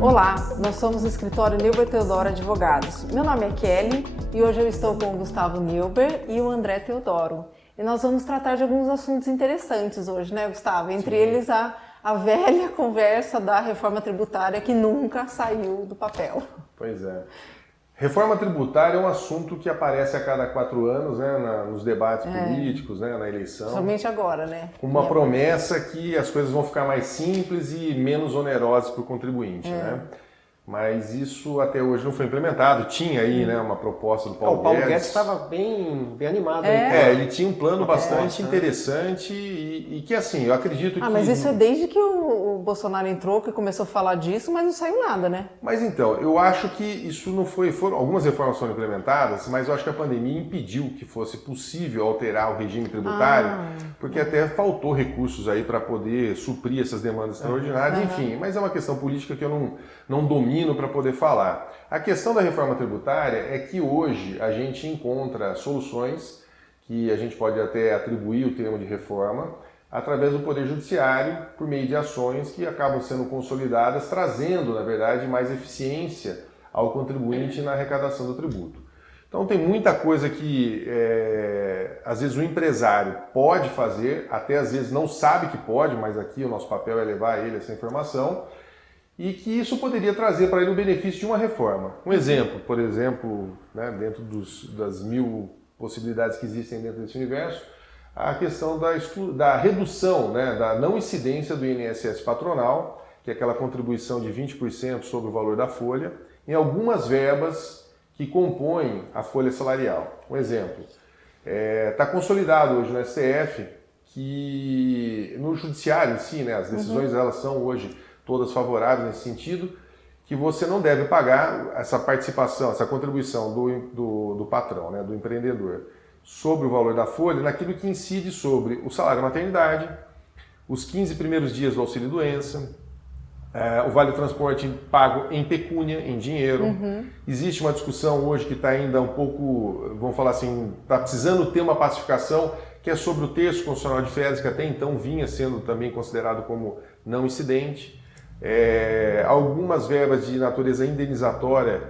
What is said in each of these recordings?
Olá, nós somos o escritório Nilber Teodoro Advogados. Meu nome é Kelly e hoje eu estou com o Gustavo Nilber e o André Teodoro. E nós vamos tratar de alguns assuntos interessantes hoje, né, Gustavo? Entre eles a velha conversa da reforma tributária que nunca saiu do papel. Pois é. Reforma tributária é um assunto que aparece a cada 4 anos, né, nos debates políticos, né, na eleição. Somente agora, né? Com uma promessa que as coisas vão ficar mais simples e menos onerosas para o contribuinte, né? Mas isso até hoje não foi implementado. Tinha aí, né, uma proposta do Paulo Guedes. O Paulo Guedes estava bem animado. Ele tinha um plano bastante interessante e que, assim, eu acredito que... mas isso é desde que o Bolsonaro entrou, que começou a falar disso, mas não saiu nada, né? Mas então, eu acho que isso não foi... Algumas reformas foram implementadas, mas eu acho que a pandemia impediu que fosse possível alterar o regime tributário, porque até faltou recursos aí para poder suprir essas demandas extraordinárias, enfim. Mas é uma questão política que eu não domino para poder falar. A questão da reforma tributária é que hoje a gente encontra soluções que a gente pode até atribuir o termo de reforma através do Poder Judiciário por meio de ações que acabam sendo consolidadas, trazendo, na verdade, mais eficiência ao contribuinte na arrecadação do tributo. Então tem muita coisa que às vezes o empresário pode fazer, até às vezes não sabe que pode, mas aqui o nosso papel é levar a ele essa informação, e que isso poderia trazer para ele o benefício de uma reforma. Um exemplo, por exemplo, né, dentro das 1000 possibilidades que existem dentro desse universo, a questão da redução, né, da não incidência do INSS patronal, que é aquela contribuição de 20% sobre o valor da folha, em algumas verbas que compõem a folha salarial. Um exemplo, está consolidado hoje no STF que no judiciário em si, né, as decisões elas são hoje todas favoráveis nesse sentido, que você não deve pagar essa participação, essa contribuição do patrão, né, do empreendedor, sobre o valor da folha, naquilo que incide sobre o salário maternidade, os 15 primeiros dias do auxílio-doença, o vale-transporte pago em pecúnia, em dinheiro. Existe uma discussão hoje que está ainda um pouco, vamos falar assim, está precisando ter uma pacificação, que é sobre o terço constitucional de férias, que até então vinha sendo também considerado como não incidente. Algumas verbas de natureza indenizatória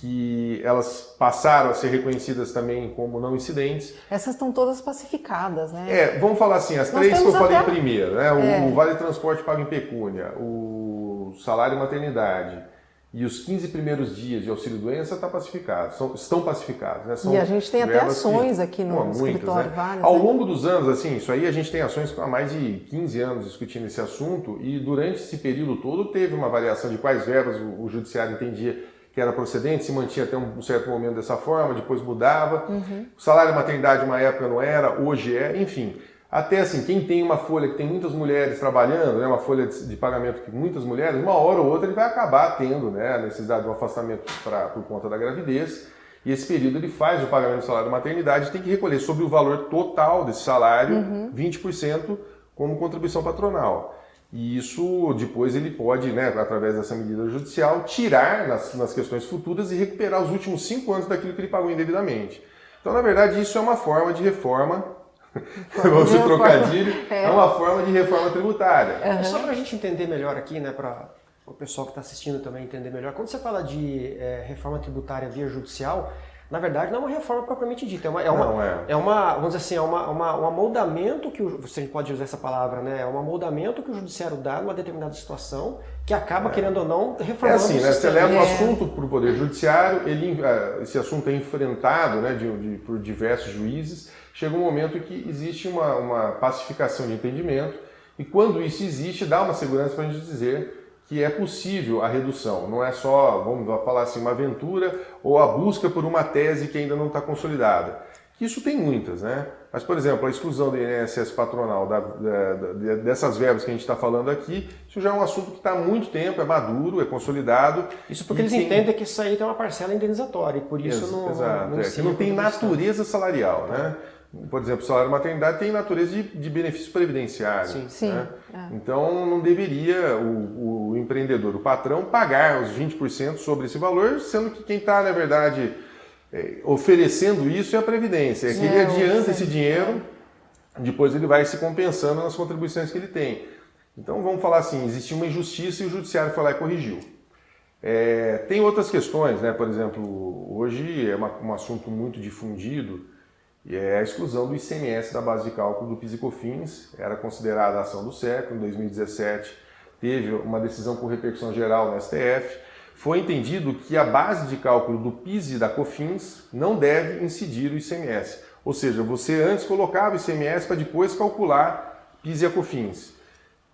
que elas passaram a ser reconhecidas também como não incidentes. Essas estão todas pacificadas, né? Vamos falar assim, as três que eu falei primeiro, né? O vale-transporte pago em pecúnia, o salário maternidade e os 15 primeiros dias de auxílio-doença estão pacificados. Né? E a gente tem até ações aqui no escritório, né? várias. Ao longo dos anos, assim, isso aí a gente tem ações há mais de 15 anos discutindo esse assunto e durante esse período todo teve uma variação de quais verbas o judiciário entendia que era procedente, se mantinha até um certo momento dessa forma, depois mudava. O salário maternidade uma época não era, hoje é, enfim. Até assim, quem tem uma folha que tem muitas mulheres trabalhando, né, uma folha de pagamento que muitas mulheres, uma hora ou outra ele vai acabar tendo, né, a necessidade de um afastamento por conta da gravidez. E esse período ele faz o pagamento do salário de maternidade, tem que recolher sobre o valor total desse salário 20% como contribuição patronal. E isso depois ele pode, né, através dessa medida judicial, tirar nas questões futuras e recuperar os últimos 5 anos daquilo que ele pagou indevidamente. Então, na verdade, isso é uma forma de reforma. Vamos ser trocadilho, é uma forma de reforma tributária. Só para a gente entender melhor aqui, né, para o pessoal que está assistindo também entender melhor, quando você fala de reforma tributária via judicial, na verdade não é uma reforma propriamente dita, vamos dizer assim, um amoldamento que você pode usar essa palavra, né? É um amoldamento que o judiciário dá numa determinada situação que acaba, querendo ou não, reformando assim, né? Você leva um assunto para o Poder Judiciário, esse assunto é enfrentado, né, por diversos juízes. Chega um momento que existe uma pacificação de entendimento e quando isso existe, dá uma segurança para a gente dizer que é possível a redução. Não é só, vamos falar assim, uma aventura ou a busca por uma tese que ainda não está consolidada. Isso tem muitas, né? Mas, por exemplo, a exclusão do INSS patronal dessas verbas que a gente está falando aqui, isso já é um assunto que está há muito tempo, é maduro, é consolidado. Isso porque eles entendem que isso aí tem uma parcela indenizatória e por isso não tem natureza salarial, né? Por exemplo, o salário maternidade tem natureza de benefício previdenciário. Sim. Né? Então, não deveria o empreendedor, o patrão, pagar os 20% sobre esse valor, sendo que quem está, na verdade, oferecendo isso é a Previdência. É que ele adianta esse dinheiro depois ele vai se compensando nas contribuições que ele tem. Então vamos falar assim, existiu uma injustiça e o judiciário foi lá e corrigiu. Tem outras questões, né? Por exemplo, hoje é um assunto muito difundido e é a exclusão do ICMS da base de cálculo do PIS e COFINS, era considerada a ação do século, em 2017 teve uma decisão com repercussão geral no STF, foi entendido que a base de cálculo do PIS e da COFINS não deve incidir o ICMS. Ou seja, você antes colocava o ICMS para depois calcular PIS e a COFINS.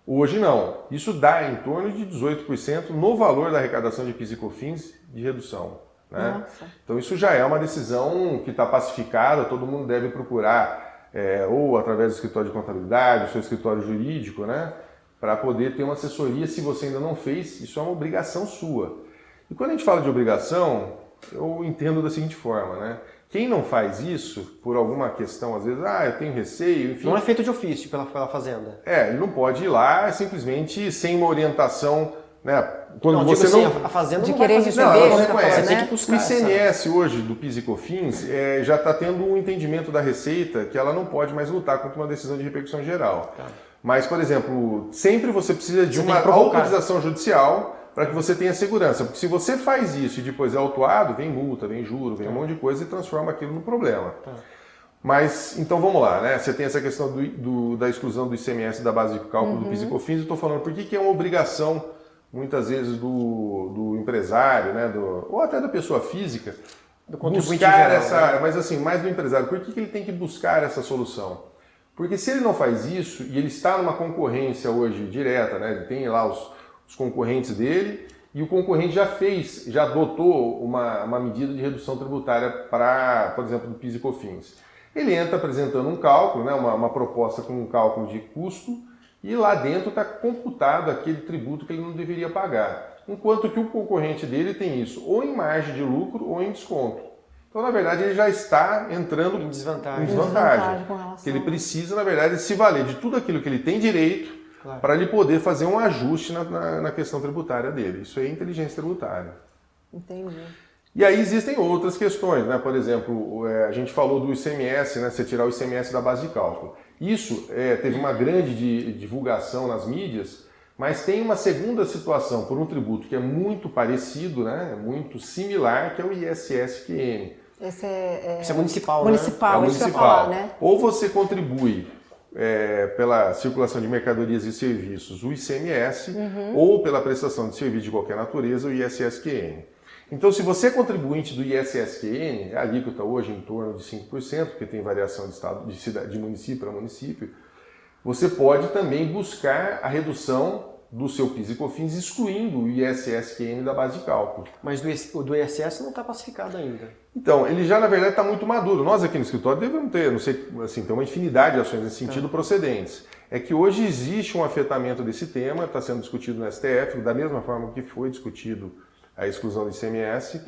Hoje não. Isso dá em torno de 18% no valor da arrecadação de PIS e COFINS de redução. Né? Então isso já é uma decisão que está pacificada, todo mundo deve procurar, ou através do escritório de contabilidade, o seu escritório jurídico, né? Para poder ter uma assessoria. Se você ainda não fez, isso é uma obrigação sua. E quando a gente fala de obrigação, eu entendo da seguinte forma, né? Quem não faz isso, por alguma questão, às vezes, eu tenho receio, enfim... Não é feito de ofício pela Fazenda. Ele não pode ir lá simplesmente sem uma orientação, né? Quando não, você assim, não... A Fazenda de não querer vai fazer receber, não reconhece, tem que buscar. O ICMS hoje do PIS e COFINS já está tendo um entendimento da Receita que ela não pode mais lutar contra uma decisão de repercussão geral. Tá. Mas, por exemplo, sempre você precisa de uma autorização judicial para que você tenha segurança. Porque se você faz isso e depois é autuado, vem multa, vem juro, vem um monte de coisa e transforma aquilo no problema. Tá. Mas, então vamos lá, né? Você tem essa questão da exclusão do ICMS da base de cálculo do PIS e COFINS. Eu estou falando por que é uma obrigação, muitas vezes, do empresário, né? Ou até da pessoa física, buscar essa... Mas assim, mais do empresário, por que ele tem que buscar essa solução? Porque se ele não faz isso, e ele está numa concorrência hoje direta, né? Ele tem lá os concorrentes dele, e o concorrente já adotou uma medida de redução tributária para, por exemplo, do PIS e COFINS. Ele entra apresentando um cálculo, né? uma proposta com um cálculo de custo, e lá dentro está computado aquele tributo que ele não deveria pagar. Enquanto que o concorrente dele tem isso ou em margem de lucro ou em desconto. Então, na verdade, ele já está entrando em desvantagem. Que ele precisa, na verdade, se valer de tudo aquilo que ele tem direito para ele poder fazer um ajuste na questão tributária dele. Isso é inteligência tributária. Entendi. E aí existem outras questões, né? Por exemplo, a gente falou do ICMS, né? Você tirar o ICMS da base de cálculo. Isso teve uma grande divulgação nas mídias, mas tem uma segunda situação por um tributo que é muito parecido, né? Muito similar, que é o ISS-QN. Esse é municipal, municipal, né? isso que eu ia falar, né? Ou você contribui pela circulação de mercadorias e serviços, o ICMS, ou pela prestação de serviço de qualquer natureza, o ISS-QN. Então, se você é contribuinte do ISS-QN, a alíquota hoje em torno de 5%, porque tem variação de município para município, você pode também buscar a redução do seu PIS e COFINS, excluindo o ISS-QN da base de cálculo. Mas o do ISS não está pacificado ainda. Então, ele já, na verdade, está muito maduro. Nós aqui no escritório devemos ter, não sei, assim, tem uma infinidade de ações nesse sentido procedentes. É que hoje existe um afetamento desse tema, está sendo discutido no STF, da mesma forma que foi discutido a exclusão do ICMS,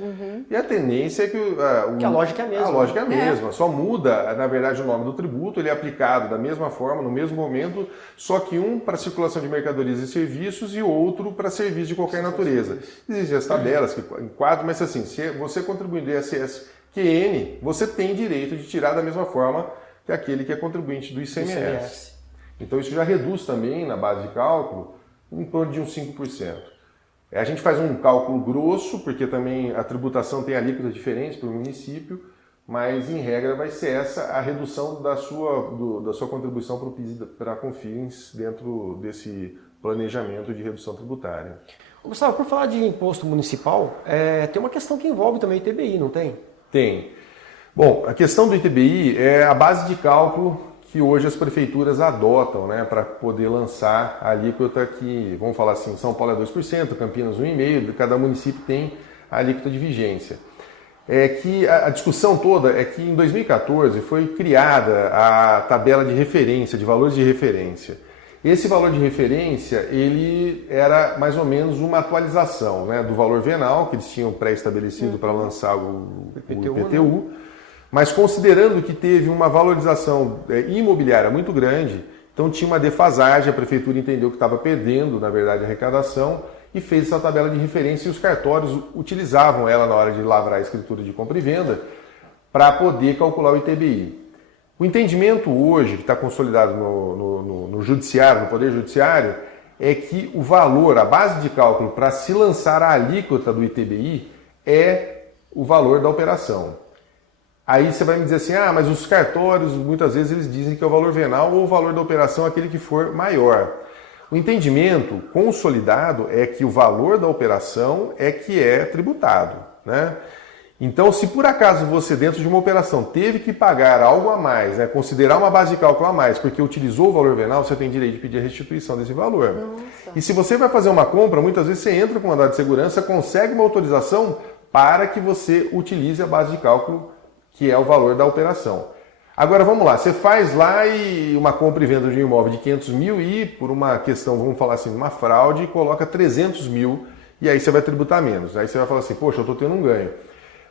e a tendência é que... a lógica é a mesma. A lógica é a mesma, só muda, na verdade, o nome do tributo, ele é aplicado da mesma forma, no mesmo momento, só que um para circulação de mercadorias e serviços e outro para serviços de qualquer natureza. Existem as tabelas que enquadram, mas assim, se você contribuir do ISS-QN, você tem direito de tirar da mesma forma que aquele que é contribuinte do ICMS. Então isso já reduz também, na base de cálculo, em torno de uns 5%. A gente faz um cálculo grosso, porque também a tributação tem alíquotas diferentes para o município, mas em regra vai ser essa a redução da sua contribuição para o PIS e para a COFINS dentro desse planejamento de redução tributária. Gustavo, por falar de imposto municipal, tem uma questão que envolve também o ITBI, não tem? Tem. Bom, a questão do ITBI é a base de cálculo que hoje as prefeituras adotam, né, para poder lançar a alíquota que, vamos falar assim, São Paulo é 2%, Campinas 1,5%, cada município tem a alíquota de vigência. Que a discussão toda é que em 2014 foi criada a tabela de referência, de valores de referência. Esse valor de referência, ele era mais ou menos uma atualização, né, do valor venal, que eles tinham pré-estabelecido para lançar o IPTU, né? Mas considerando que teve uma valorização imobiliária muito grande, então tinha uma defasagem, a prefeitura entendeu que estava perdendo, na verdade, a arrecadação e fez essa tabela de referência e os cartórios utilizavam ela na hora de lavrar a escritura de compra e venda para poder calcular o ITBI. O entendimento hoje, que está consolidado no judiciário, no Poder Judiciário, é que o valor, a base de cálculo para se lançar a alíquota do ITBI é o valor da operação. Aí você vai me dizer assim, mas os cartórios, muitas vezes eles dizem que é o valor venal ou o valor da operação aquele que for maior. O entendimento consolidado é que o valor da operação é que é tributado, né? Então, se por acaso você, dentro de uma operação, teve que pagar algo a mais, né, considerar uma base de cálculo a mais, porque utilizou o valor venal, você tem direito de pedir a restituição desse valor. Nossa. E se você vai fazer uma compra, muitas vezes você entra com o mandado de segurança, consegue uma autorização para que você utilize a base de cálculo, que é o valor da operação. Agora, vamos lá, você faz lá uma compra e venda de um imóvel de 500 mil e, por uma questão, vamos falar assim, uma fraude, coloca 300 mil e aí você vai tributar menos. Aí você vai falar assim, poxa, eu estou tendo um ganho.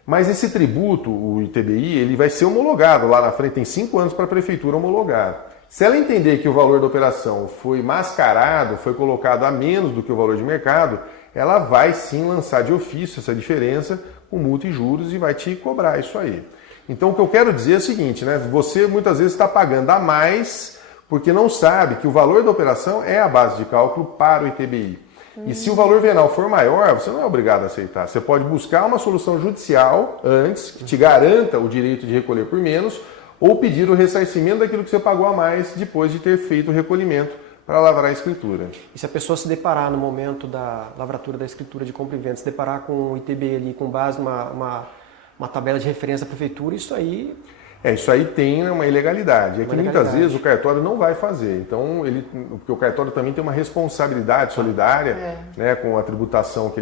Mas esse tributo, o ITBI, ele vai ser homologado lá na frente, tem 5 anos para a prefeitura homologar. Se ela entender que o valor da operação foi mascarado, foi colocado a menos do que o valor de mercado, ela vai sim lançar de ofício essa diferença com multa e juros e vai te cobrar isso aí. Então o que eu quero dizer é o seguinte, né? Você muitas vezes está pagando a mais porque não sabe que o valor da operação é a base de cálculo para o ITBI. E se o valor venal for maior, você não é obrigado a aceitar. Você pode buscar uma solução judicial antes, que te garanta o direito de recolher por menos, ou pedir o ressarcimento daquilo que você pagou a mais depois de ter feito o recolhimento para lavrar a escritura. E se a pessoa se deparar no momento da lavratura da escritura de compra e venda, se deparar com o ITBI ali com base numa tabela de referência da prefeitura, isso aí... Isso aí tem uma ilegalidade. É que muitas vezes o cartório não vai fazer. Então, porque o cartório também tem uma responsabilidade solidária, né, com a tributação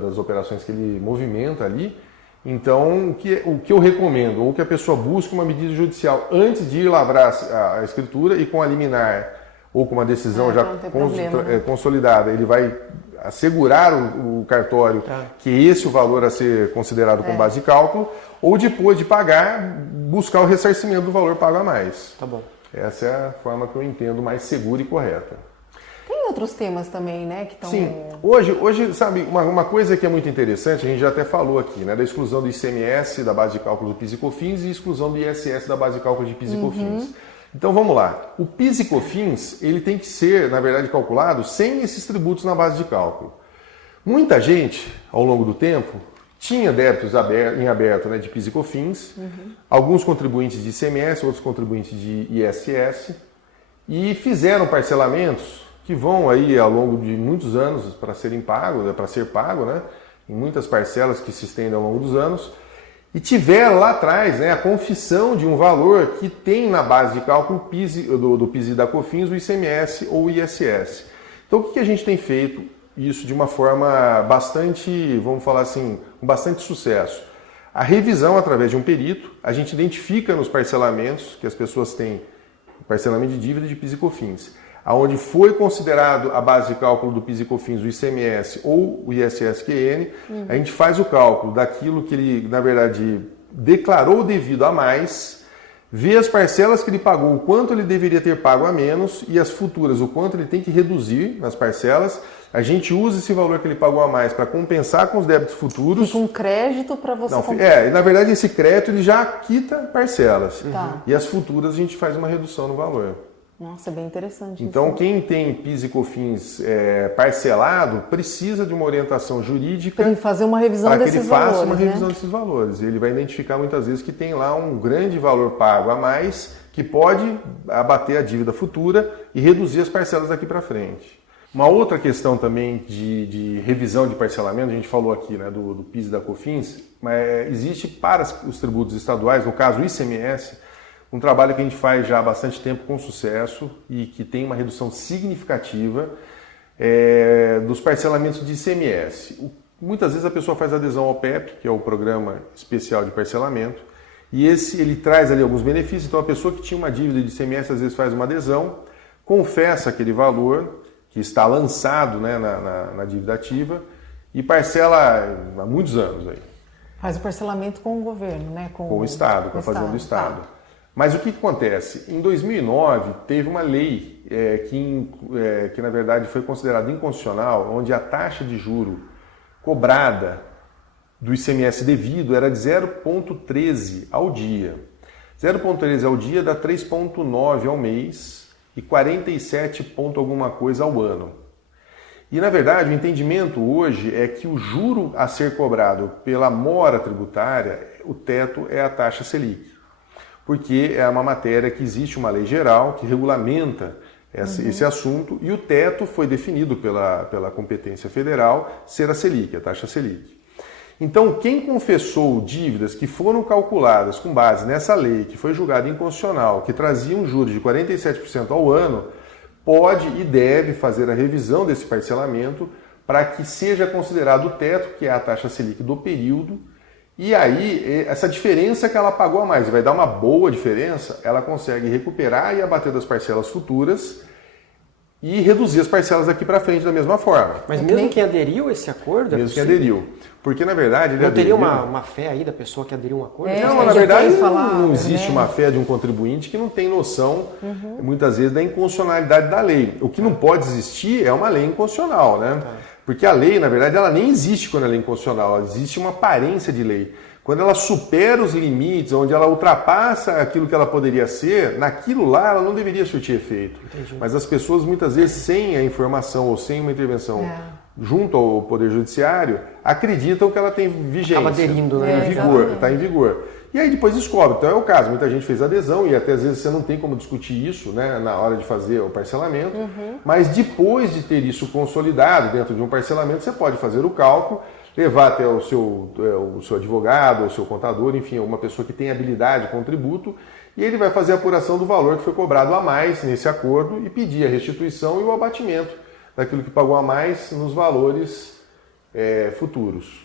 das operações que ele movimenta ali. Então, o que eu recomendo, ou que a pessoa busque uma medida judicial antes de ir lavrar a escritura e com a liminar ou com uma decisão já consolidada, ele vai assegurar o cartório que esse é o valor a ser considerado com base de cálculo, ou depois de pagar, buscar o ressarcimento do valor pago a mais. Tá bom. Essa é a forma que eu entendo mais segura e correta. Tem outros temas também, né, que estão... Sim. Hoje, sabe, uma coisa que é muito interessante, a gente já até falou aqui, né, da exclusão do ICMS, da base de cálculo do PIS e COFINS, e exclusão do ISS, da base de cálculo de PIS e COFINS. Então vamos lá. O PIS e COFINS, ele tem que ser, na verdade, calculado sem esses tributos na base de cálculo. Muita gente, ao longo do tempo, tinha débitos em aberto, né, de PIS e COFINS, alguns contribuintes de ICMS, outros contribuintes de ISS, e fizeram parcelamentos que vão aí ao longo de muitos anos para serem pagos, para ser pago, né, em muitas parcelas que se estendem ao longo dos anos, e tiveram lá atrás, né, a confissão de um valor que tem na base de cálculo do PIS e da COFINS, o ICMS ou o ISS. Então o que a gente tem feito? Isso de uma forma bastante, vamos falar assim, com bastante sucesso. A revisão através de um perito, a gente identifica nos parcelamentos que as pessoas têm, parcelamento de dívida de PIS e COFINS, aonde foi considerado a base de cálculo do PIS e COFINS, o ICMS ou o ISS-QN, a gente faz o cálculo daquilo que ele, na verdade, declarou devido a mais, vê as parcelas que ele pagou, o quanto ele deveria ter pago a menos, e as futuras, o quanto ele tem que reduzir nas parcelas. A gente usa esse valor que ele pagou a mais para compensar com os débitos futuros. Fica um crédito para você na verdade esse crédito ele já quita parcelas. Tá. E as futuras a gente faz uma redução no valor. Nossa, é bem interessante. Então quem tem PIS e COFINS parcelado precisa de uma orientação jurídica para fazer uma revisão desses valores. Para que ele faça uma revisão desses valores. Ele vai identificar muitas vezes que tem lá um grande valor pago a mais que pode abater a dívida futura e reduzir as parcelas daqui para frente. Uma outra questão também de revisão de parcelamento, a gente falou aqui, né, do PIS e da COFINS, mas existe para os tributos estaduais, no caso o ICMS, um trabalho que a gente faz já há bastante tempo com sucesso e que tem uma redução significativa dos parcelamentos de ICMS. Muitas vezes a pessoa faz adesão ao PEP, que é o Programa Especial de Parcelamento, e ele traz ali alguns benefícios. Então a pessoa que tinha uma dívida de ICMS às vezes faz uma adesão, confessa aquele valor que está lançado, né, na dívida ativa e parcela há muitos anos aí. Faz o parcelamento com o governo, né? Com o Estado, com a fazenda do Estado. Tá. Mas o que acontece? Em 2009 teve uma lei que na verdade foi considerada inconstitucional, onde a taxa de juro cobrada do ICMS devido era de 0,13 ao dia. 0,13 ao dia dá 3,9 ao mês e 47 ponto alguma coisa ao ano. E, na verdade, o entendimento hoje é que o juro a ser cobrado pela mora tributária, o teto é a taxa Selic. Porque é uma matéria que existe uma lei geral que regulamenta esse assunto e o teto foi definido pela competência federal ser a Selic, a taxa Selic. Então, quem confessou dívidas que foram calculadas com base nessa lei, que foi julgada inconstitucional, que trazia um juros de 47% ao ano, pode e deve fazer a revisão desse parcelamento para que seja considerado o teto, que é a taxa Selic do período, e aí essa diferença que ela pagou a mais, vai dar uma boa diferença, ela consegue recuperar e abater das parcelas futuras e reduzir as parcelas daqui para frente da mesma forma. Mas mesmo quem aderiu a esse acordo? Mesmo quem aderiu. Porque, na verdade, ele não aderiu... teria uma fé aí da pessoa que aderiu a um acordo? Não, na verdade, não existe uma fé de um contribuinte que não tem noção, muitas vezes, da inconstitucionalidade da lei. O que não pode existir é uma lei inconstitucional, né? Porque a lei, na verdade, ela nem existe quando ela é inconstitucional, existe uma aparência de lei. Quando ela supera os limites, onde ela ultrapassa aquilo que ela poderia ser, naquilo lá ela não deveria surtir efeito. Entendi. Mas as pessoas, muitas vezes, sem a informação ou sem uma intervenção junto ao Poder Judiciário, acreditam que ela tem vigência. Acaba aderindo, né? Está em vigor. E aí depois descobre. Então é o caso, muita gente fez adesão e até às vezes você não tem como discutir isso, né, na hora de fazer o parcelamento, mas depois de ter isso consolidado dentro de um parcelamento, você pode fazer o cálculo, levar até o seu advogado, o seu contador, enfim, uma pessoa que tem habilidade com o tributo, e ele vai fazer a apuração do valor que foi cobrado a mais nesse acordo e pedir a restituição e o abatimento daquilo que pagou a mais nos valores futuros.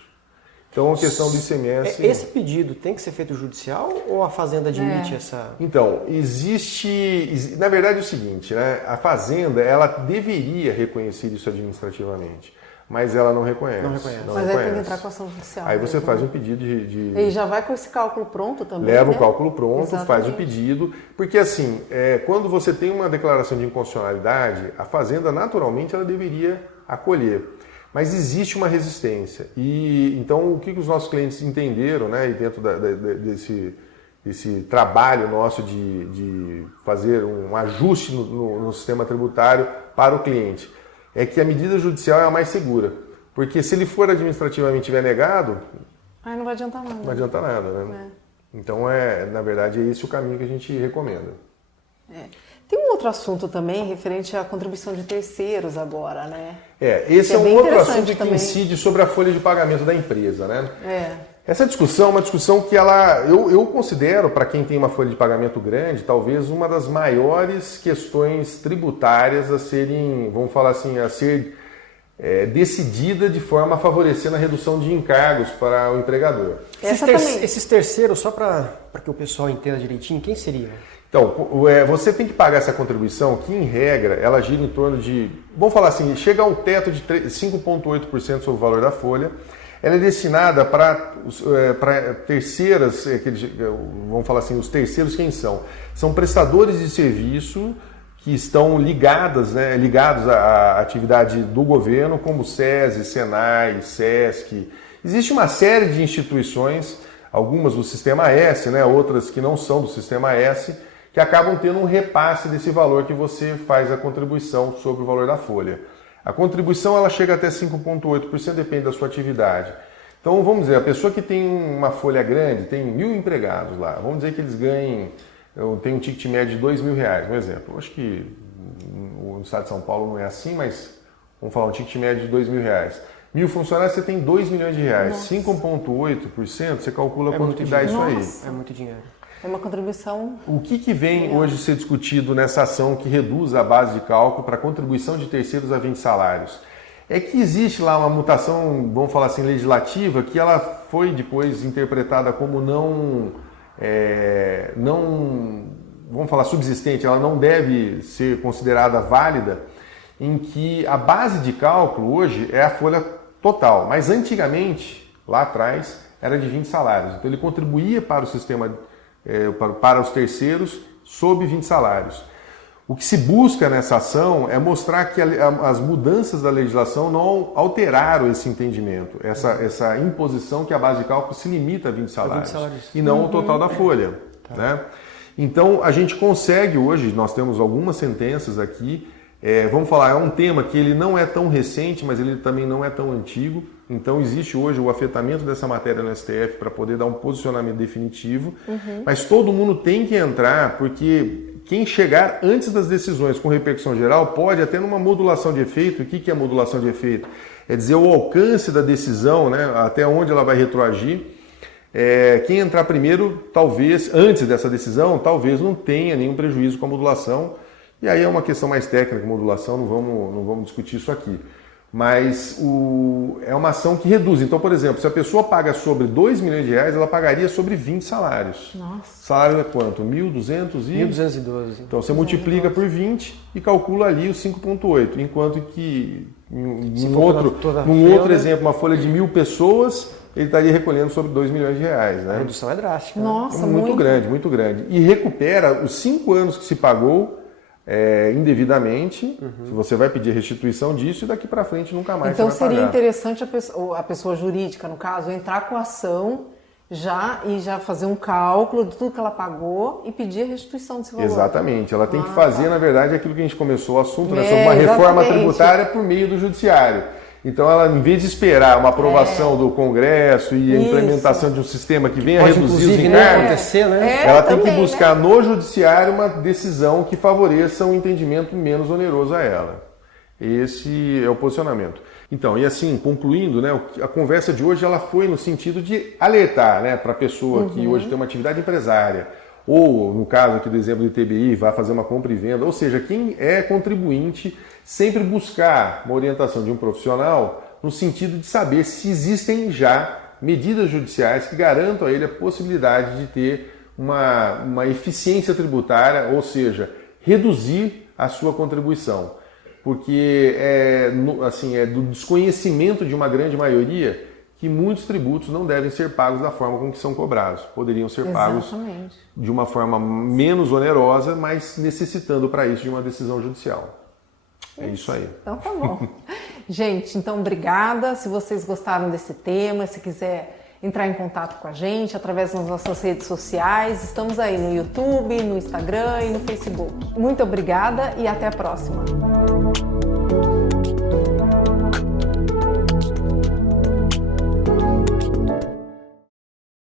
Então, a questão do ICMS... Esse pedido tem que ser feito judicial ou a Fazenda admite essa... Então, existe... Na verdade é o seguinte, né? A Fazenda, ela deveria reconhecer isso administrativamente, mas ela não reconhece. Mas aí tem que entrar com ação judicial. Aí você faz um pedido de... E já vai com esse cálculo pronto também, Leva né? o cálculo pronto, Exatamente. Faz o pedido, porque assim, quando você tem uma declaração de inconstitucionalidade, a Fazenda naturalmente ela deveria acolher. Mas existe uma resistência. E então o que os nossos clientes entenderam, né, e dentro desse trabalho nosso de fazer um ajuste no sistema tributário para o cliente, é que a medida judicial é a mais segura. Porque se ele for administrativamente tiver negado, aí não vai adiantar nada. Não adianta nada, né? Então, na verdade, é esse o caminho que a gente recomenda. Tem um outro assunto também referente à contribuição de terceiros agora, né? Esse é um outro assunto que incide sobre a folha de pagamento da empresa, né? Essa discussão é uma discussão que eu considero, para quem tem uma folha de pagamento grande, talvez uma das maiores questões tributárias a serem, vamos falar assim, a ser decidida de forma a favorecer na redução de encargos para o empregador. Esses terceiros, só para que o pessoal entenda direitinho, quem seriam? Então, você tem que pagar essa contribuição que, em regra, ela gira em torno de, vamos falar assim, chega ao teto de 5,8% sobre o valor da folha. Ela é destinada para terceiras, vamos falar assim, os terceiros quem são? São prestadores de serviço que estão ligados à atividade do governo, como SESI, SENAI, SESC. Existe uma série de instituições, algumas do Sistema S, né, outras que não são do Sistema S, que acabam tendo um repasse desse valor que você faz a contribuição sobre o valor da folha. A contribuição ela chega até 5,8%, depende da sua atividade. Então, vamos dizer, a pessoa que tem uma folha grande, tem 1.000 empregados lá, vamos dizer que eles ganhem, tem um ticket médio de R$2.000, um exemplo. Acho que no estado de São Paulo não é assim, mas vamos falar um ticket médio de R$2.000. 1.000 funcionários, você tem R$2 milhões. 5,8%, você calcula quanto que dá isso aí. É muito dinheiro. É uma contribuição... O que vem hoje ser discutido nessa ação que reduz a base de cálculo para contribuição de terceiros a 20 salários? É que existe lá uma mutação, vamos falar assim, legislativa, que ela foi depois interpretada como não vamos falar subsistente, ela não deve ser considerada válida, em que a base de cálculo hoje é a folha total, mas antigamente, lá atrás, era de 20 salários. Então ele contribuía para o sistema, para os terceiros, sob 20 salários. O que se busca nessa ação é mostrar que as mudanças da legislação não alteraram esse entendimento, essa imposição que a base de cálculo se limita a 20 salários, e não o total da folha. né? Então, a gente consegue hoje, nós temos algumas sentenças aqui, vamos falar, é um tema que ele não é tão recente, mas ele também não é tão antigo. Então, existe hoje o afetamento dessa matéria no STF para poder dar um posicionamento definitivo, mas todo mundo tem que entrar, porque quem chegar antes das decisões com repercussão geral pode até numa modulação de efeito. O que é modulação de efeito? É dizer o alcance da decisão, né, até onde ela vai retroagir. Quem entrar primeiro, talvez, antes dessa decisão, talvez não tenha nenhum prejuízo com a modulação. E aí é uma questão mais técnica, modulação, não vamos discutir isso aqui. Mas é uma ação que reduz. Então, por exemplo, se a pessoa paga sobre R$2 milhões, ela pagaria sobre 20 salários. Nossa. Salário é quanto? 1.212. Então, você multiplica por 20 e calcula ali o 5,8. Enquanto que, num outro exemplo, uma folha de 1.000 pessoas, ele estaria recolhendo sobre R$2 milhões. Né? A redução é drástica. Nossa, muito grande, muito grande. E recupera os 5 anos que se pagou indevidamente. Você vai pedir restituição disso e daqui para frente nunca mais então você vai pagar. Seria interessante a pessoa jurídica, no caso, entrar com a ação já fazer um cálculo de tudo que ela pagou e pedir a restituição desse valor. Exatamente. Ela tem que fazer, na verdade, aquilo que a gente começou o assunto, né, sobre uma reforma tributária por meio do judiciário. Então, ela, em vez de esperar uma aprovação do Congresso e a implementação de um sistema que venha reduzir os encargos, ela tem que buscar no Judiciário uma decisão que favoreça um entendimento menos oneroso a ela. Esse é o posicionamento. Então, e assim, concluindo, né, a conversa de hoje ela foi no sentido de alertar, né, para a pessoa que hoje tem uma atividade empresária, ou, no caso aqui do exemplo do ITBI, vai fazer uma compra e venda, ou seja, quem é contribuinte, sempre buscar uma orientação de um profissional no sentido de saber se existem já medidas judiciais que garantam a ele a possibilidade de ter uma eficiência tributária, ou seja, reduzir a sua contribuição. Porque é do desconhecimento de uma grande maioria que muitos tributos não devem ser pagos da forma como que são cobrados. Poderiam ser pagos de uma forma menos onerosa, mas necessitando para isso de uma decisão judicial. É isso aí. Então tá bom. Gente, então obrigada. Se vocês gostaram desse tema, se quiser entrar em contato com a gente através das nossas redes sociais, estamos aí no YouTube, no Instagram e no Facebook. Muito obrigada e até a próxima.